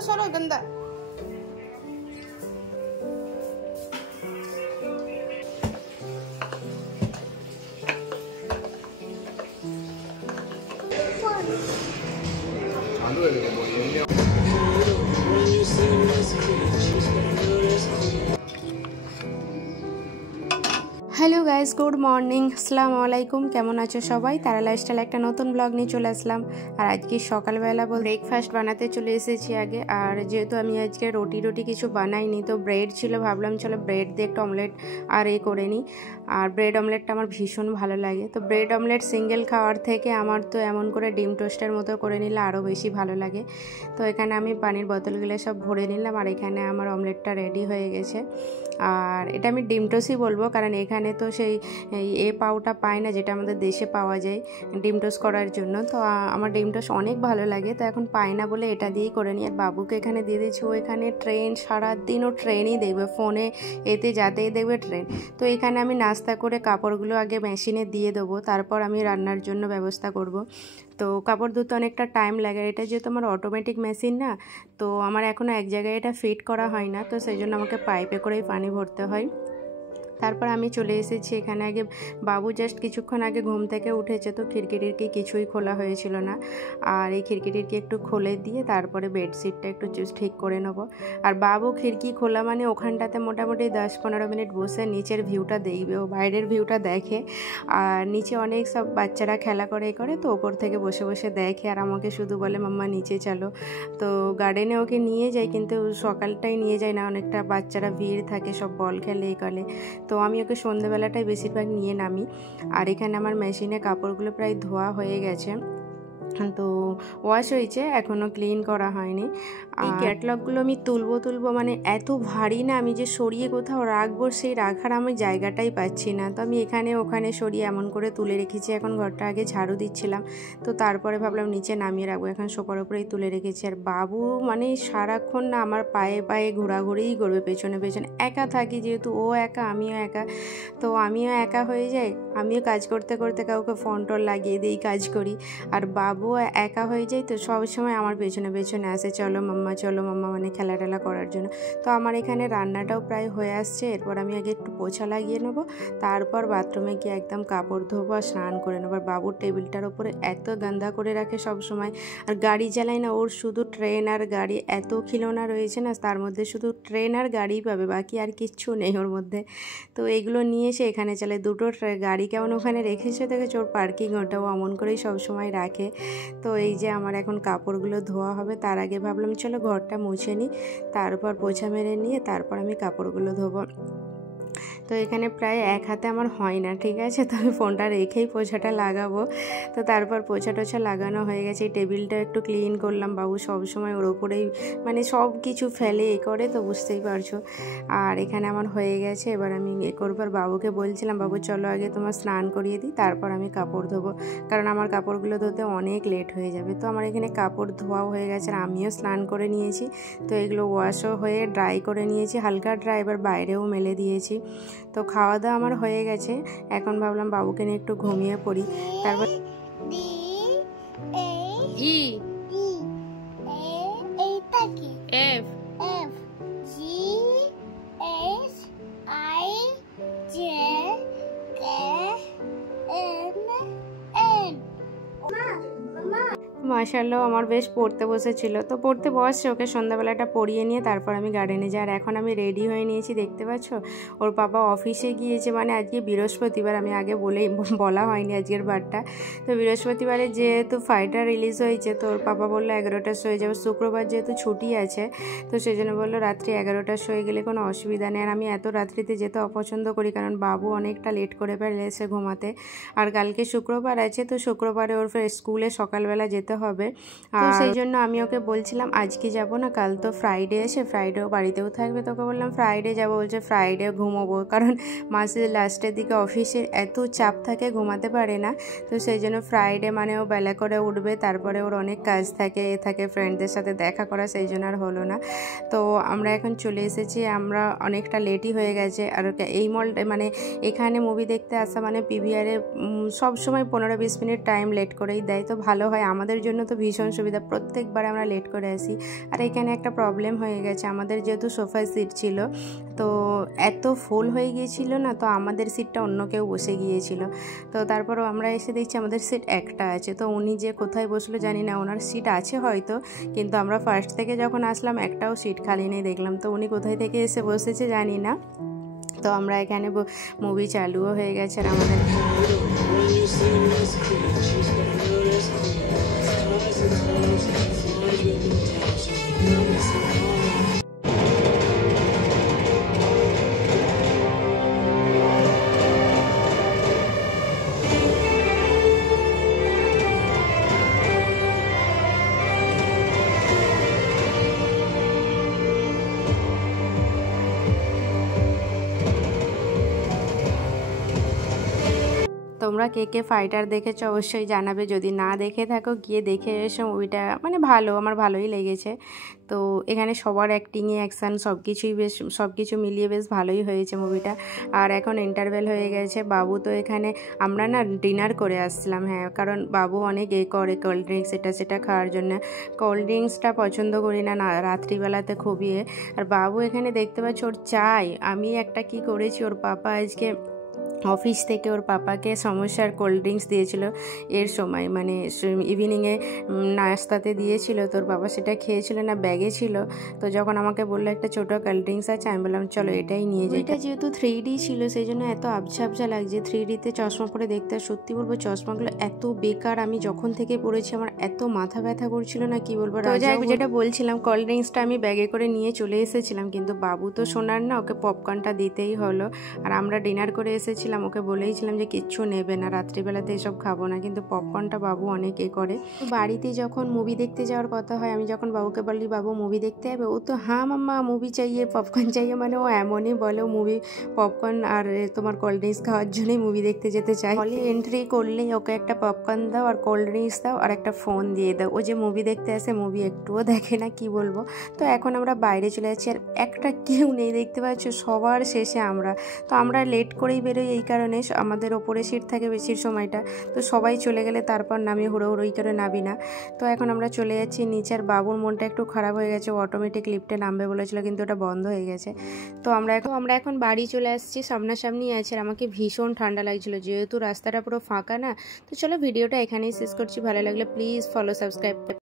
सरो गंदा। Hello guys good morning अस्सलामु आलाइकुम केमन आछो सबाई तारा लाइफस्टाइल एक नतून ब्लग निये चले आसलाम। और आज के सकाल बेला ब्रेकफास्ट बनाते चले एसेछि आगे। और जेहेतु आमी आज के रोटी किछु बानाइनि तो ब्रेड छिलो, भाबलाम चलो ब्रेड दिये एकटु अमलेट और ये करे निई। और ब्रेड अमलेटटा आमार भीषण भालो लागे। तो ब्रेड अमलेट सिंगल खाওয়ার থেকে आमार तो एमन करे डिम टोस्टेर मतो करे निले आरो बेशी भालो लागे। तो एखाने आमी पानिर बोतलगुलो सब भरे निलाम और एखाने आमार अमलेटटा रेडी हये गेछे। और एटा आमी डिम टोस्टই বলবো কারণ এখানে তো সেই এ পাউটা পায় না যেটা আমাদের দেশে পাওয়া যায় ডিম টোস্ট করার জন্য। তো আমার ডিম টোস্ট অনেক ভালো লাগে, তো এখন পায় না বলে এটা দিয়েই করে নিই। আর বাবুকে এখানে দিয়ে দিয়েছি, ও এখানে ট্রেন সারাদিন ও ট্রেনই দেখবে, ফোনে এতে যাতেই দেখবে ট্রেন। তো এখানে আমি নাস্তা করে কাপড়গুলো আগে মেশিনে দিয়ে দেবো, তারপর আমি রান্নার জন্য ব্যবস্থা করব। তো কাপড় ধুতে অনেকটা টাইম লাগে, এটা যেহেতু আমার অটোমেটিক মেশিন না, তো আমার এখনও এক জায়গায় এটা ফিট করা হয় না, তো সেই জন্য আমাকে পাইপে করেই পানি ভরতে হয়। তারপর আমি চলে এসেছি এখানে। আগে বাবু জাস্ট কিছুক্ষণ আগে ঘুম থেকে উঠেছে, তো খিড়কি কিছুই খোলা হয়েছিল না। আর এই খিড়কি একটু খুলে দিয়ে তারপরে বেডশিটটা একটু ঠিক করে নেব। আর বাবু খিড়কি খোলা মানে ওখানটাতে মোটামুটি 10-15 মিনিট বসে নিচের ভিউটা দেখবে, ও বাইরের ভিউটা দেখে। আর নিচে অনেক সব বাচ্চারা খেলা করে তো ওপর থেকে বসে বসে দেখে আর আমাকে শুধু বলে মাম্মা নিচে চলো। তো গার্ডেনে ওকে নিয়ে যাই, কিন্তু সকালটাই নিয়ে যাই না, অনেকটা বাচ্চারা ভিড় থাকে, সব বল খেলে করে। তো আমি ওকে সন্ধ্যাবেলাটাই বেশিরভাগ নিয়ে নামি। আর এখানে আমার মেশিনে কাপড়গুলো প্রায় ধোয়া হয়ে গেছে, তো ওয়াশ হয়েছে, এখনও ক্লিন করা হয়নি। এই ক্যাটলগগুলো আমি তুলবো মানে এত ভারী না, আমি যে সরিয়ে কোথাও রাখবো সেই রাখার আমি জায়গাটাই পাচ্ছি না। তো আমি এখানে ওখানে সরিয়ে এমন করে তুলে রেখেছি। এখন ঘরটা আগে ঝাড়ু দিচ্ছিলাম, তো তারপরে ভাবলাম নিচে নামিয়ে রাখবো, এখন সোফার উপরেই তুলে রেখেছি। আর বাবু মানে সারাক্ষণ না আমার পায়ে ঘোরাঘুরিই করবে, পেছনে একা থাকি যেহেতু, ও একা আমিও একা, তো আমিও একা হয়ে যাই, আমিও কাজ করতে করতে কাউকে ফোন টোন লাগিয়ে দিই, কাজ করি। আর বাবু একা হয়ে যায়, তো সব সময় আমার পেছনে আসে, চলো মাম্মা মানে খেলা টেলা করার জন্য। তো আমার এখানে রান্নাটাও প্রায় হয়ে আসছে। এরপর আমি আগে একটু পোছা লাগিয়ে নেবো, তারপর বাথরুমে গিয়ে একদম কাপড় ধোবো আর স্নান করে নেবো। আর বাবুর টেবিলটার উপরে এত গান্দা করে রাখে সব সময়। আর গাড়ি চালায় না, ওর শুধু ট্রেন আর গাড়ি, এত খিলৌনা রয়েছে না, তার মধ্যে শুধু ট্রেন আর গাড়িই পাবে, বাকি আর কিচ্ছু নেই ওর মধ্যে। তো এগুলো নিয়ে এসে এখানে চলে, দুটো গাড়ি কেমন ওখানে রেখেছে দেখেছে, ওর পার্কিং, ওটাও অমন করেই সবসময় রাখে। তো এই যে আমার এখন কাপড়গুলো ধোয়া হবে, তার আগে ভাবলাম চলো ঘরটা মুছে নিই, তারপর পোছা মেরে নিয়ে তারপর আমি কাপড়গুলো ধোবো। তো এখানে প্রায় এক হাতে আমার হয় না, ঠিক আছে, তো আমি ফোনটা রেখেই পোছাটা লাগাবো। তো তারপর পোছা টোছা লাগানো হয়ে গেছে, এই টেবিলটা একটু ক্লিন করলাম, বাবু সবসময় ওর ওপরেই মানে সব কিছু ফেলে করে, তো বুঝতেই পারছো। আর এখানে আমার হয়ে গেছে, এবার আমি করবো। আর বাবুকে বলছিলাম বাবু চলো আগে তোমার স্নান করিয়ে দিই, তারপর আমি কাপড় ধোবো, কারণ আমার কাপড়গুলো ধোতে অনেক লেট হয়ে যাবে। তো আমার এখানে কাপড় ধোয়াও হয়ে গেছে আর আমিও স্নান করে নিয়েছি। তো এগুলো ওয়াশও হয়ে ড্রাই করে নিয়েছি, হালকা ড্রাই, এবার বাইরেও মেলে দিয়েছি। তো খাওয়া দাওয়া আমার হয়ে গেছে, এখন ভাবলাম বাবুকে নিয়ে একটু ঘুমিয়ে পড়ি। তারপর মাশাআল্লাহ আমার বেশ পড়তে বসেছিল, তো পড়তে বসছে, ওকে সন্ধ্যাবেলাটা পড়িয়ে নিয়ে তারপর আমি গার্ডেনে যাই। আর এখন আমি রেডি হয়ে নিয়েছি, দেখতে পাচ্ছ ওর বাবা অফিসে গিয়েছে, মানে আজকে বৃহস্পতিবার, আমি আগে বলা হয়নি আজকের বারটা। তো বৃহস্পতিবারে যেহেতু ফাইটার রিলিজ হয়েছে, তো ওর পাপা বললো 11টার শো হয়ে যাবে, শুক্রবার যেহেতু ছুটি আছে, তো সেই জন্য বললো রাত্রি 11টার শো হয়ে গেলে কোনো অসুবিধা নেই। আর আমি এত রাত্রিতে যেতে অপছন্দ করি, কারণ বাবু অনেকটা লেট করে ফেলেছে ঘুমাতে। আর কালকে শুক্রবার আছে, তো শুক্রবারে ওর স্কুলে সকালবেলা যেতে যেতে হবে। তো সেই জন্য আমি ওকে বলছিলাম আজকে যাব না, কাল তো ফ্রাইডে এসে ফ্রাইডেও বাড়িতেও থাকবে। তোকে বললাম ফ্রাইডে যাবো, বলছে ফ্রাইডে ঘুমোবো, কারণ মাসের লাস্টের দিকে অফিসের এত চাপ থাকে ঘুমাতে পারে না। তো সেই জন্য ফ্রাইডে মানে ও বেলা করে উঠবে, তারপরে ওর অনেক কাজ থাকে ফ্রেন্ডদের সাথে দেখা করা, সেই জন্য আর হলো না। তো আমরা এখন চলে এসেছি, আমরা অনেকটা লেটই হয়ে গেছে। আর এই মলটা মানে এখানে মুভি দেখতে আসা মানে পিভিআরে সবসময় 15-20 মিনিট টাইম লেট করেই দেয়। তো ভালো হয়, আমাদের জন্য তো ভীষণ সুবিধা, প্রত্যেকবার আমরা লেট করে আসি। আর এখানে একটা প্রবলেম হয়ে গেছে, আমাদের যেহেতু সোফায় সিট ছিল তো এত ফুল হয়ে গিয়েছিল না, তো আমাদের সিটটা অন্য কেউ বসে গিয়েছিল। তো তারপরও আমরা এসে দেখছি আমাদের সিট একটা আছে। তো উনি যে কোথায় বসলো জানি না, ওনার সিট আছে হয়তো, কিন্তু আমরা ফার্স্ট থেকে যখন আসলাম একটাও সিট খালি নেই দেখলাম। তো উনি কোথায় থেকে এসে বসেছে জানি না। তো আমরা এখানে মুভি চালুও হয়ে গেছে আর আমাদের তোমরা কে কে ফাইটার দেখেছো অবশ্যই জানাবে, যদি না দেখে থাকো গিয়ে দেখে এসো। মুভিটা মানে ভালো, আমার ভালোই লেগেছে। তো এখানে সবার অ্যাক্টিংয়ে অ্যাকশান সব কিছু মিলিয়ে বেশ ভালোই হয়েছে মুভিটা। আর এখন ইন্টারভেল হয়ে গেছে, বাবু তো এখানে আমরা না ডিনার করে আসছিলাম, হ্যাঁ, কারণ বাবু অনেক করে কোল্ড ড্রিঙ্কস এটা সেটা খাওয়ার জন্য। কোল্ড ড্রিঙ্কসটা পছন্দ করি না রাত্রিবেলাতে খুবই। আর বাবু এখানে দেখতে পাচ্ছ ওর চাই, আমি একটা কি করেছি, ওর পাপা আজকে অফিস থেকে ওর পাপাকে সমস্যার কোল্ড ড্রিঙ্কস দিয়েছিল এর সময়, মানে ইভিনিংয়ে নাস্তাতে দিয়েছিল। তোর বাবা সেটা খেয়েছিল না, ব্যাগে ছিল। তো যখন আমাকে বললো একটা ছোটো কোল্ড ড্রিঙ্কস আছে, আমি বললাম চলো এটাই নিয়ে যাই। এটা যেহেতু 3D ছিল সেই জন্য এত আবছা আবছা লাগছে। 3Dতে চশমা পরে দেখতে, আর সত্যি বলবো চশমাগুলো এত বেকার, আমি যখন থেকে পড়েছি আমার এত মাথা ব্যথা করছিল না কি বলবো। যেটা বলছিলাম, কোল্ড ড্রিঙ্কসটা আমি ব্যাগে করে নিয়ে চলে এসেছিলাম, কিন্তু বাবু তো শোনার না, ওকে পপকর্নটা দিতেই হলো। আর আমরা ডিনার করে এসেছিলাম, ওকে বলেইছিলাম যে কিচ্ছু নেবে না, রাত্রিবেলাতে এসব খাবো না, কিন্তু পপকর্নটা বাবু অনেক করে। বাড়িতে যখন মুভি দেখতে যাওয়ার কথা হয়, আমি যখন বাবুকে বলি বাবু মুভি দেখতে যাবে, ও তো হ্যাঁ মাম্মা মুভি চাইয়ে পপকর্ন চাইয়ে, মানে ও এমনই বলে, মুভি পপকর্ন আর তোমার কোল্ড ড্রিঙ্কস খাওয়ার জন্যই মুভি দেখতে যেতে চাই। হলে এন্ট্রি করলেই ওকে একটা পপকর্ন দাও আর কোল্ড ড্রিঙ্কস দাও আর একটা ফোন দিয়ে দাও। ও যে মুভি দেখতে আসে, মুভি একটুও দেখে না, কি বলবো। তো এখন আমরা বাইরে চলে যাচ্ছি, আর একটা কেউ নেই দেখতে পাচ্ছ, সবার শেষে আমরা। তো আমরা লেট করেই বেরোই, এই কারণে আমাদের ওপরে সিট থাকে বেশির সময়টা। তো সবাই চলে গেলে তারপর নামি হুড়োহুড়ি করে নাবি না। তো এখন আমরা চলে যাচ্ছি নিচে, আর বাবুর মনটা একটু খারাপ হয়ে গেছে, অটোমেটিক লিফটে নামবে বলেছিল কিন্তু ওটা বন্ধ হয়ে গেছে। তো আমরা এখন বাড়ি চলে আসছি, সামনাসামনি আছে। আর আমাকে ভীষণ ঠান্ডা লাগছিল, যেহেতু রাস্তাটা পুরো ফাঁকা না। তো চলো ভিডিওটা এখানেই শেষ করছি, ভালো লাগলে প্লিজ ফলো সাবস্ক্রাইব।